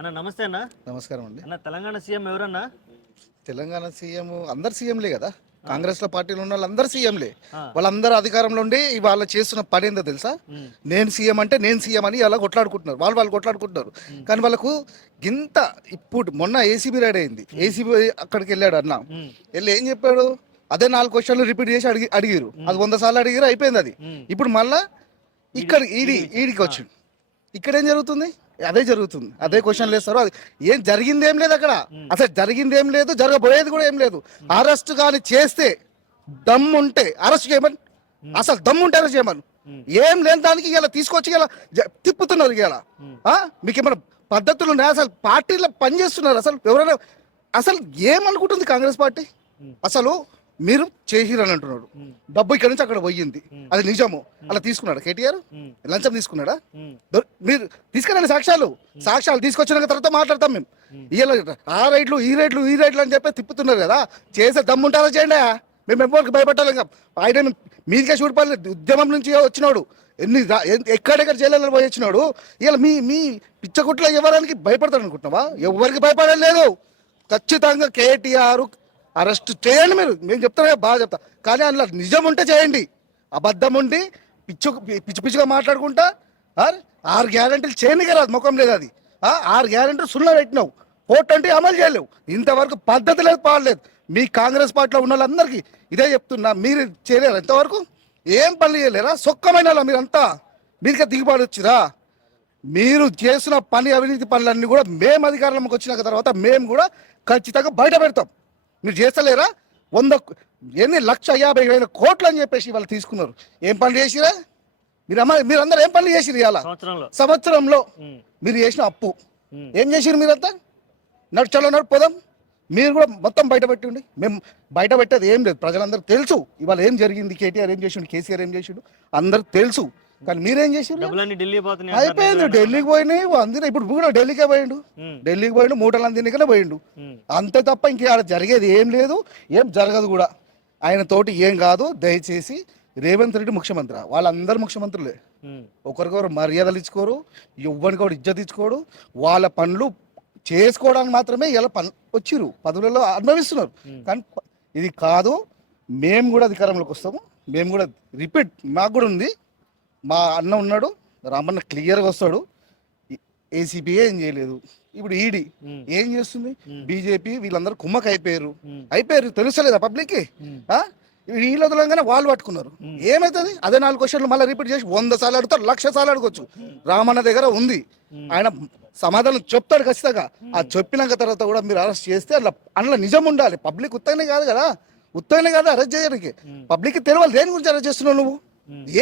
అన్న నమస్తే అన్న. నమస్కారం అండి. అన్న తెలంగాణ సీఎం ఎవరన్నా? తెలంగాణ సీఎం అందరు సీఎంలే కదా. కాంగ్రెస్ లో పార్టీలో ఉన్న వాళ్ళందరూ సీఎంలే. ఆ. వాళ్ళందరూ అధికారంలో ఉండి ఇవాళ చేస్తున్న పని ఏందో తెలుసా? నేను సీఎం అంటే నేను సీఎం అని అలా కొట్లాడుకుంటున్నారు, వాళ్ళు కొట్లాడుకుంటున్నారు. కానీ వాళ్ళకు గింత ఇప్పుడు మొన్న ఏసీబీ రైడ్ అయింది. ఏసీబీ అక్కడికి వెళ్ళాడు అన్న. వెళ్ళి ఏం చెప్పాడు? అదే 4 క్వశ్చన్లు రిపీట్ చేసి అడిగిరు. అది 100 సార్లు అడిగిరు, అయిపోయింది అది. ఇప్పుడు మళ్ళా ఇక్కడ ఈడికి వచ్చింది. ఇక్కడ ఏం జరుగుతుంది? అదే జరుగుతుంది, అదే క్వశ్చన్లు వేస్తారు. అది ఏం జరిగింది ఏం లేదు అక్కడ, అసలు జరిగింది ఏం లేదు, జరగబోయేది కూడా ఏం లేదు. అరెస్ట్ కానీ చేస్తే దమ్ము ఉంటే అరెస్ట్ చేయమని, అసలు దమ్ము ఉంటే అరెస్ట్ చేయమని. ఏం లేని దానికి ఇలా తీసుకొచ్చి ఇలా తిప్పుతున్నారు. ఇలా మీకు ఏమైనా పద్ధతులు ఉన్నాయి? అసలు పార్టీలో పనిచేస్తున్నారు అసలు ఎవరైనా? అసలు ఏమనుకుంటుంది కాంగ్రెస్ పార్టీ? అసలు మీరు చేసిరని అంటున్నాడు. డబ్బు ఇక్కడ నుంచి అక్కడ పోయింది, అది నిజము. అలా తీసుకున్నాడు కేటీఆర్? లంచం తీసుకున్నాడా? మీరు తీసుకురండి సాక్ష్యాలు తీసుకొచ్చిన తర్వాత మాట్లాడతాం మేము. ఇలా ఆ రైట్లు ఈ రైట్లు అని చెప్పి తిప్పుతున్నారు కదా. చేసే దమ్ముంటారో చేయండి. మేము ఎవరికి భయపట్టాలి. ఇంకా ఆయన మీదికే చూడపల్లి ఉద్యమం నుంచి వచ్చినాడు, ఎక్కడెక్కడ జైల్లో పోయి వచ్చినాడు. ఇలా మీ పిచ్చకుట్లో ఎవరికి భయపడతాడు అనుకుంటున్నావా? ఎవరికి భయపడలేదు లేదు. ఖచ్చితంగా కేటీఆర్ అరెస్ట్ చేయండి. మేము చెప్తానే బాగా చెప్తా, కానీ అందులో నిజం ఉంటే చేయండి. అబద్ధం ఉండి పిచ్చిగా మాట్లాడుకుంటా 6 గ్యారెంటీలు చేయండి కదా. అది ముఖం లేదు. అది 6 గ్యారెంటీలు సున్నా పెట్టినావు, 420 అమలు చేయలేవు. ఇంతవరకు పద్ధతి లేదు, పాడలేదు. మీ కాంగ్రెస్ పార్టీలో ఉన్న వాళ్ళందరికీ ఇదే చెప్తున్నా, మీరు చేయలేరు. ఇంతవరకు ఏం పనులు చేయలేరా? సొక్కమైన మీరంతా మీరుగా దిగుబడి వచ్చిరా. మీరు చేసిన పని అవినీతి పనులన్నీ కూడా మేము అధికారంలోకి వచ్చిన తర్వాత మేము కూడా ఖచ్చితంగా బయట పెడతాం. మీరు చేస్తలేరా? 1,50,000 కోట్లు అని చెప్పేసి వాళ్ళు తీసుకున్నారు. ఏం పనులు చేసిరా మీరందరూ? ఏం పనులు చేసిరు? ఇవాళ సంవత్సరంలో మీరు చేసిన అప్పు ఏం చేసిరు? మీరంతా నడుపోదాం. మీరు కూడా మొత్తం బయట పెట్టండి. మేము బయట పెట్టేది ఏం లేదు, ప్రజలందరూ తెలుసు ఇవాళ ఏం జరిగింది. కేటీఆర్ ఏం చేసిండు, కేసీఆర్ ఏం చేసిండు అందరికి తెలుసు. కానీ మీరేం చేసారు? అయిపోయింది, ఢిల్లీకి పోయినాయి అందరూ. ఇప్పుడు కూడా ఢిల్లీకి పోయిండు, మూటలు తినకనే పోయిండు. అంతే తప్ప ఇంక జరిగేది ఏం లేదు, ఏం జరగదు కూడా. ఆయన తోటి ఏం కాదు. దయచేసి రేవంత్ రెడ్డి ముఖ్యమంత్రి, వాళ్ళందరూ ముఖ్యమంత్రులే. ఒకరికొకరు మర్యాదలు ఇచ్చుకోరు, ఎవ్వరికి కూడా ఇజ్జత్ ఇచ్చుకోరు. వాళ్ళ పనులు చేసుకోవడానికి మాత్రమే ఇలా వచ్చిర్రు, పదవులలో అనుభవిస్తున్నారు. కానీ ఇది కాదు. మేము కూడా అధికారంలోకి వస్తాము. మేము కూడా రిపీట్ మాకు కూడా ఉంది. మా అన్న ఉన్నాడు, రామన్న క్లియర్గా వస్తాడు. ఏసీబీ ఏం చేయలేదు. ఇప్పుడు ఈడీ ఏం చేస్తుంది? బీజేపీ వీళ్ళందరూ కుమ్మకి అయిపోయారు. తెలుస్తలేదా పబ్లిక్కి? వీళ్ళు వదలంగానే వాళ్ళు పట్టుకున్నారు. ఏమవుతుంది? అదే 4 క్వశ్చన్లు మళ్ళీ రిపీట్ చేసి 100 సార్లు అడుగుతారు, 1,00,000 సార్లు అడగొచ్చు. రామన్న దగ్గర ఉంది, ఆయన సమాధానం చెప్తాడు ఖచ్చితంగా. ఆ చెప్పినాక తర్వాత కూడా మీరు అరెస్ట్ చేస్తే అందులో నిజం ఉండాలి. పబ్లిక్ ఉత్తగానే కాదు కదా, అరెస్ట్ చేయడానికి. పబ్లిక్కి తెలియాలి దేని గురించి అరెస్ట్ చేస్తున్నావు నువ్వు,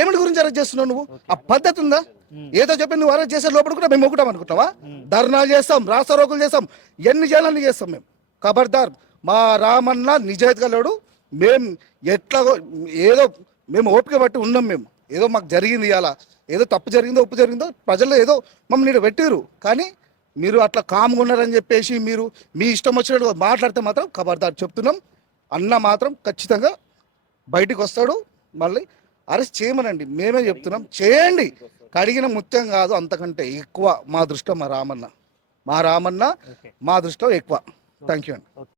ఏమిటి గురించి అరెస్ట్ చేస్తున్నావు నువ్వు. ఆ పద్ధతి ఉందా? ఏదో చెప్పి నువ్వు అరెస్ట్ చేసే లోపల కూడా మేము ఒకటాం అనుకుంటావా? ధర్నాలు చేస్తాం, రాస్తారోకులు చేస్తాం, ఎన్ని చేయాలని చేస్తాం మేము. ఖబర్దార్, మా రామన్న నిజాయితీగా లేడు. మేము ఎట్లాగో ఏదో మేము ఓపిక బట్టి ఉన్నాం. మేము ఏదో మాకు జరిగింది, ఇలా ఏదో తప్పు జరిగిందో ఉప్పు జరిగిందో ప్రజల్లో ఏదో మమ్మల్ని పెట్టారు. కానీ మీరు అట్లా కామ్గా ఉన్నారని చెప్పేసి మీరు మీ ఇష్టం వచ్చినట్టు మాట్లాడితే మాత్రం ఖబర్దార్ చెప్తున్నాం. అన్న మాత్రం ఖచ్చితంగా బయటికి వస్తాడు. మళ్ళీ అరెస్ట్ చేయమనండి, మేమే చెప్తున్నాం. చేయండి, కడిగిన ముత్యం కాదు, అంతకంటే ఎక్కువ మా దృష్టిలో మా రామన్న మా దృష్టిలో ఎక్కువ. థ్యాంక్ యూ అండి.